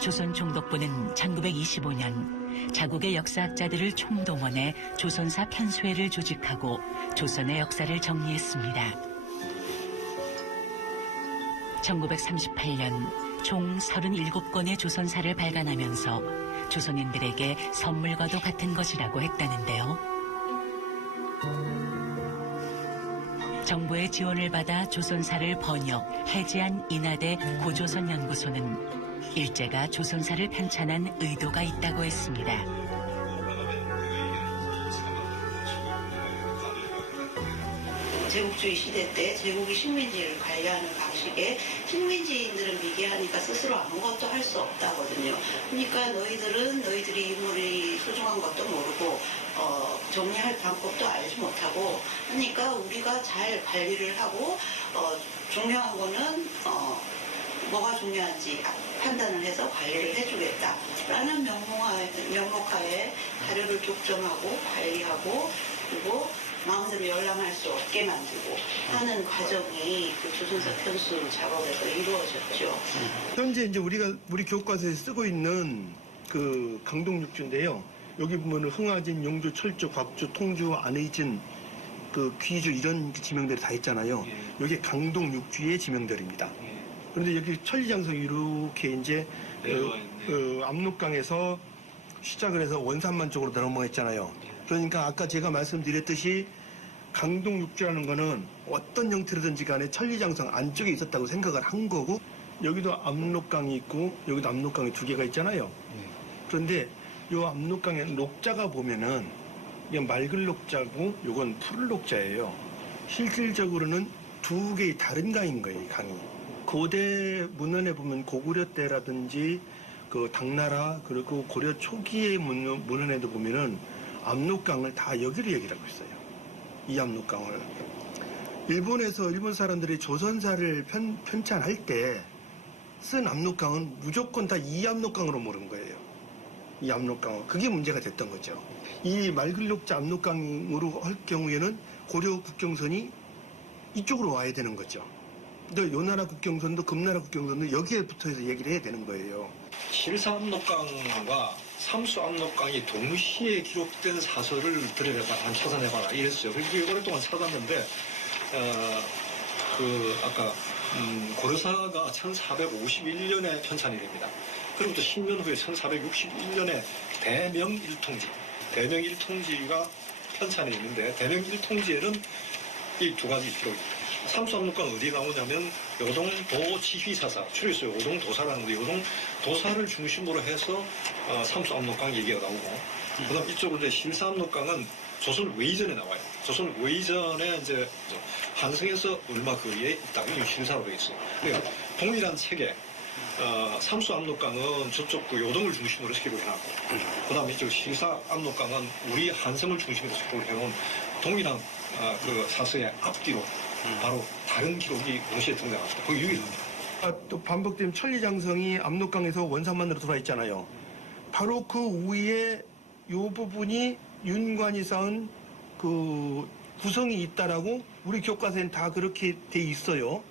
조선총독부는 1925년 자국의 역사학자들을 총동원해 조선사 편수회를 조직하고 조선의 역사를 정리했습니다. 1938년 총 37권의 조선사를 발간하면서 조선인들에게 선물과도 같은 것이라고 했다는데요. 정부의 지원을 받아 조선사를 번역, 해제한 인하대 고조선연구소는 일제가 조선사를 편찬한 의도가 있다고 했습니다. 제국주의 시대 때 제국이 식민지를 관리하는 방식에 식민지인들은 미개하니까 스스로 아무것도 할 수 없다거든요. 그러니까 너희들은 너희들이 유물이 소중한 것도 모르고 정리할 방법도 알지 못하고 하니까 우리가 잘 관리를 하고 중요한 거는 뭐가 중요한지 판단을 해서 관리를 해주겠다라는 명목하에 자료를 독점하고 관리하고 그리고 마음대로 열람할 수 없게 만들고 하는 과정이 그 조선사 편수 작업에서 이루어졌죠. 현재 이제 우리 교과서에 쓰고 있는 그 강동육주인데요. 여기 보면은 흥하진, 용주, 철주, 곽주, 통주, 안의진, 그 귀주 이런 지명들이 다 있잖아요. 여기 강동육주의 지명들입니다. 그런데 여기 천리장성 이렇게 이제 압록강에서 시작을 해서 원산만 쪽으로 넘어갔잖아요. 그러니까 아까 제가 말씀드렸듯이 강동육주라는 거는 어떤 형태로든지 간에 천리장성 안쪽에 있었다고 생각을 한 거고, 여기도 압록강이 있고 여기도 압록강이 두 개가 있잖아요. 그런데 이 압록강의 녹자가 보면은 이건 맑은 녹자고 이건 푸른 녹자예요. 실질적으로는 두 개의 다른 강인 거예요, 이 강이. 고대 문헌에 보면 고구려 때라든지 그 당나라 그리고 고려 초기의 문헌에도 보면은 압록강을 다 여기로 얘기를 하고 있어요. 이 압록강을. 일본에서 일본 사람들이 조선사를 편찬할 때 쓴 압록강은 무조건 다 이 압록강으로 모른 거예요. 이 압록강은. 그게 문제가 됐던 거죠. 이 맑은 녹자 압록강으로 할 경우에는 고려 국경선이 이쪽으로 와야 되는 거죠. 또 요나라 국경선도 금나라 국경선도 여기에 붙어서 얘기를 해야 되는 거예요. 실사 압록강과 삼수 압록강이 동시에 기록된 사설을 들여다봐라, 찾아내봐라 이랬어요. 그래서 오랫동안 찾았는데 아까 고려사가 1451년에 편찬이 됩니다. 그로부터 10년 후에 1461년에 대명일통지가 편찬이 있는데, 대명일통지에는 이 두 가지 기록입니다. 삼수압록강 어디 나오냐면 요동도지휘사사, 줄여 있어요. 요동도사라는데 요동도사를 중심으로 해서 삼수압록강 얘기가 나오고, 그다음 이쪽으로 이제 실사압록강은 조선 외이전에 나와요. 조선 외이전에 이제 한성에서 얼마 거리에 있다고 실사로 되어 있어요. 그러니까 동일한 책에 삼수압록강은 저쪽 그 요동을 중심으로 기록을 해놨고, 그다음에 이쪽 실사압록강은 우리 한성을 중심으로 기록을 해놓은 동일한 그 사서의 앞뒤로 바로 다른 기록이 동시에 등장합니다. 그게 유일합니다. 또 반복된 천리장성이 압록강에서 원산만으로 들어와 있잖아요. 바로 그 위에 이 부분이 윤관이 쌓은 그 구성이 있다라고 우리 교과서엔 다 그렇게 돼 있어요.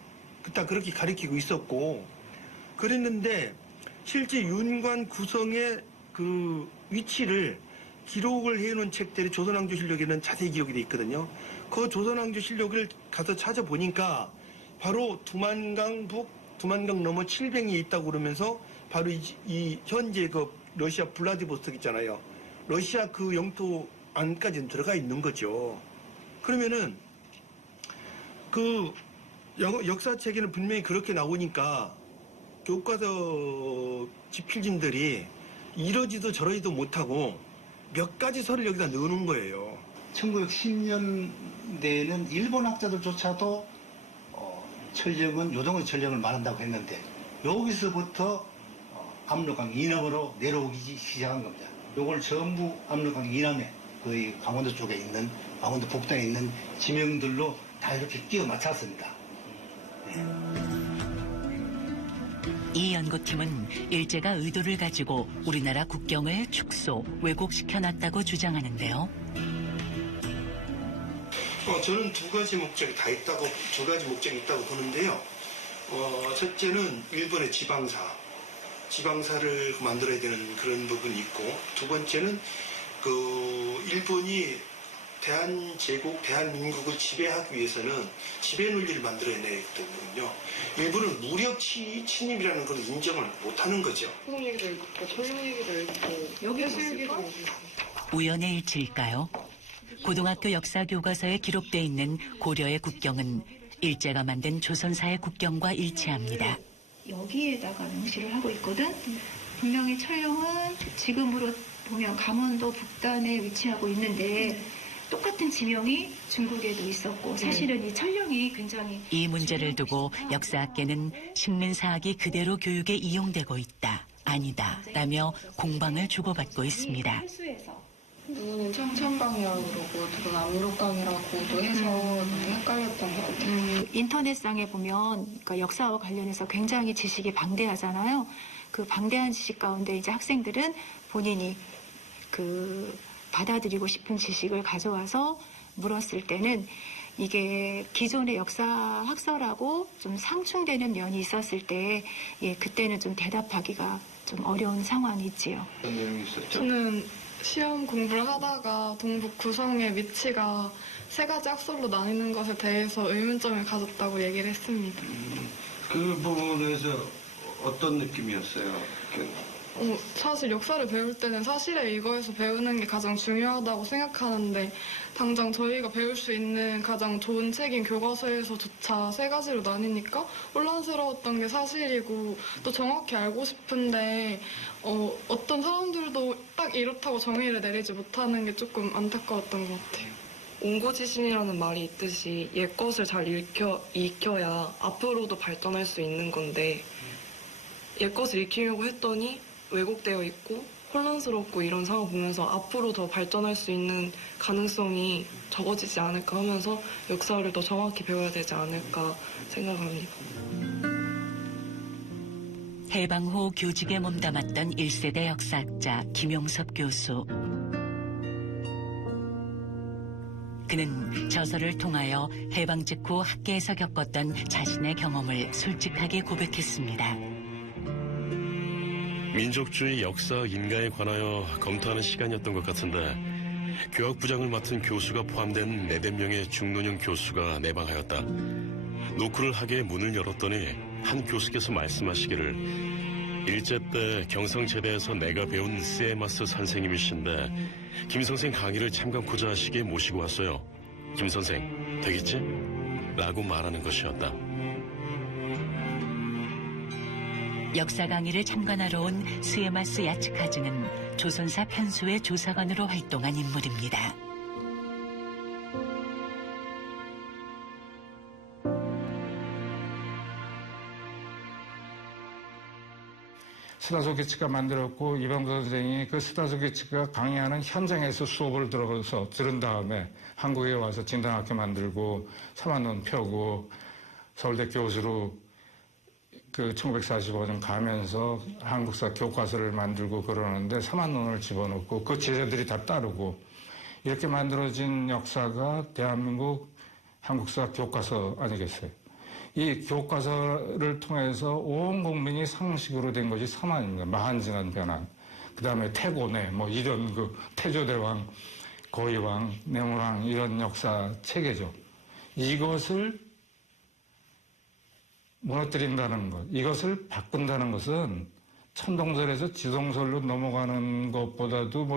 다 그렇게 가리키고 있었고, 그랬는데 실제 윤관 구성의 그 위치를 기록을 해놓은 책들이 조선왕조실록에는 자세히 기록이 돼 있거든요. 그 조선왕조실록을 가서 찾아보니까 바로 두만강 북, 두만강 넘어 칠뱅이에 있다고 그러면서 바로 이 현재 그 러시아 블라디보스톡 있잖아요. 러시아 그 영토 안까지는 들어가 있는 거죠. 그러면은 그 역사책에는 분명히 그렇게 나오니까 교과서 집필진들이 이러지도 저러지도 못하고 몇 가지 설을 여기다 넣어놓은 거예요. 1910년대에는 일본 학자들조차도 천령은 요동의 천령을 말한다고 했는데, 여기서부터 압록강 이남으로 내려오기 시작한 겁니다. 요걸 전부 압록강 이남에 거의 강원도 쪽에 있는, 강원도 북단에 있는 지명들로 다 이렇게 끼워 맞췄습니다. 이 연구팀은 일제가 의도를 가지고 우리나라 국경을 축소, 왜곡시켜놨다고 주장하는데요. 저는 두 가지 목적이 있다고 보는데요. 첫째는 일본의 지방사, 지방사를 만들어야 되는 그런 부분이 있고, 두 번째는 일본이 대한제국, 대한민국을 지배하기 위해서는 지배 논리를 만들어야 되거든요. 일본은 무력 침입이라는 걸 인정을 못하는 거죠. 소송 얘기도 읽고 철령 얘기도 읽고 여기 얘기도 읽고. 우연의 일치일까요? 고등학교 역사 교과서에 기록돼 있는 고려의 국경은 일제가 만든 조선사의 국경과 일치합니다. 여기에다가 명시를 하고 있거든. 분명히 철령은 지금으로 보면 강원도 북단에 위치하고 있는데 똑같은 지명이 중국에도 있었고 사실은 이 철령이 굉장히 이 문제를 두고 역사학계는 식민사학이 그대로 교육에 이용되고 있다, 아니다 라며 공방을 주고받고 있습니다. 누구는 청천강이라고 그러고 누구는 압록강이라고도 해서 너무 헷갈렸던 것 같아요. 인터넷상에 보면 그러니까 역사와 관련해서 굉장히 지식이 방대하잖아요. 그 방대한 지식 가운데 이제 학생들은 본인이 받아들이고 싶은 지식을 가져와서 물었을 때는 이게 기존의 역사 학설하고 좀 상충되는 면이 있었을 때 그때는 좀 대답하기가 좀 어려운 상황이 있지요. 어떤 내용이 있었죠? 저는 시험 공부를 하다가 동북 구성의 위치가 세 가지 학설로 나뉘는 것에 대해서 의문점을 가졌다고 얘기를 했습니다. 그 부분에서 어떤 느낌이었어요? 사실 역사를 배울 때는 사실에 이거에서 배우는 게 가장 중요하다고 생각하는데 당장 저희가 배울 수 있는 가장 좋은 책인 교과서에서조차 세 가지로 나뉘니까 혼란스러웠던 게 사실이고 또 정확히 알고 싶은데 어떤 사람들도 딱 이렇다고 정의를 내리지 못하는 게 조금 안타까웠던 것 같아요. 옹고지신이라는 말이 있듯이 옛것을 잘 익혀야 앞으로도 발전할 수 있는 건데 옛것을 익히려고 했더니 왜곡되어 있고 혼란스럽고 이런 상황을 보면서 앞으로 더 발전할 수 있는 가능성이 적어지지 않을까 하면서 역사를 더 정확히 배워야 되지 않을까 생각합니다. 해방 후 교직에 몸담았던 1세대 역사학자 김용섭 교수. 그는 저서를 통하여 해방 직후 학계에서 겪었던 자신의 경험을 솔직하게 고백했습니다. 민족주의 역사 인가에 관하여 검토하는 시간이었던 것 같은데 교학부장을 맡은 교수가 포함된 4~5명의 중노년 교수가 내방하였다. 노크를 하게 문을 열었더니 한 교수께서 말씀하시기를 일제 때 경성제대에서 내가 배운 스에마스 선생님이신데 김 선생 강의를 참관코자 하시기에 모시고 왔어요. 김 선생 되겠지? 라고 말하는 것이었다. 역사 강의를 참관하러 온 스에마스 야츠카즈는 조선사 편수의 조사관으로 활동한 인물입니다. 스다소기츠가 만들었고 이방도 선생이 그 스다소기츠가 강의하는 현장에서 수업을 들은 다음에 한국에 와서 진단학교 만들고 사만론 펴고 서울대 교수로 1945년 가면서 한국사 교과서를 만들고 그러는데 사만론을 집어넣고 그 제자들이 다 따르고 이렇게 만들어진 역사가 대한민국 한국사 교과서 아니겠어요? 이 교과서를 통해서 온 국민이 상식으로 된 것이 사만입니다. 마한징한 변환. 그 다음에 태고내, 이런 태조대왕, 고이왕, 내무왕 이런 역사 체계죠. 이것을 무너뜨린다는 것, 이것을 바꾼다는 것은 천동설에서 지동설로 넘어가는 것보다도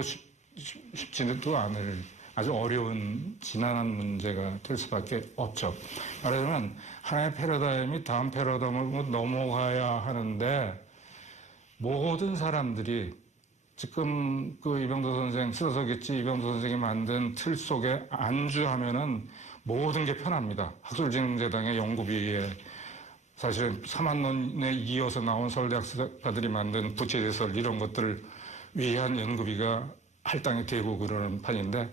쉽지도 않을 아주 어려운 지난한 문제가 될 수밖에 없죠. 말하자면 하나의 패러다임이 다음 패러다임으로 넘어가야 하는데 모든 사람들이 지금 이병도 선생, 스다소기치 이병도 선생이 만든 틀 속에 안주하면은 모든 게 편합니다. 학술진흥재단의 연구비에 사실은 사만론에 이어서 나온 서울대학생들이 만든 부채제설 이런 것들을 위한 연구비가 할당이 되고 그러는 판인데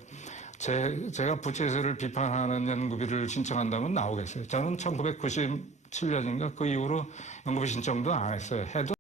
제가 부채제설을 비판하는 연구비를 신청한다면 나오겠어요. 저는 1997년인가 그 이후로 연구비 신청도 안 했어요. 해도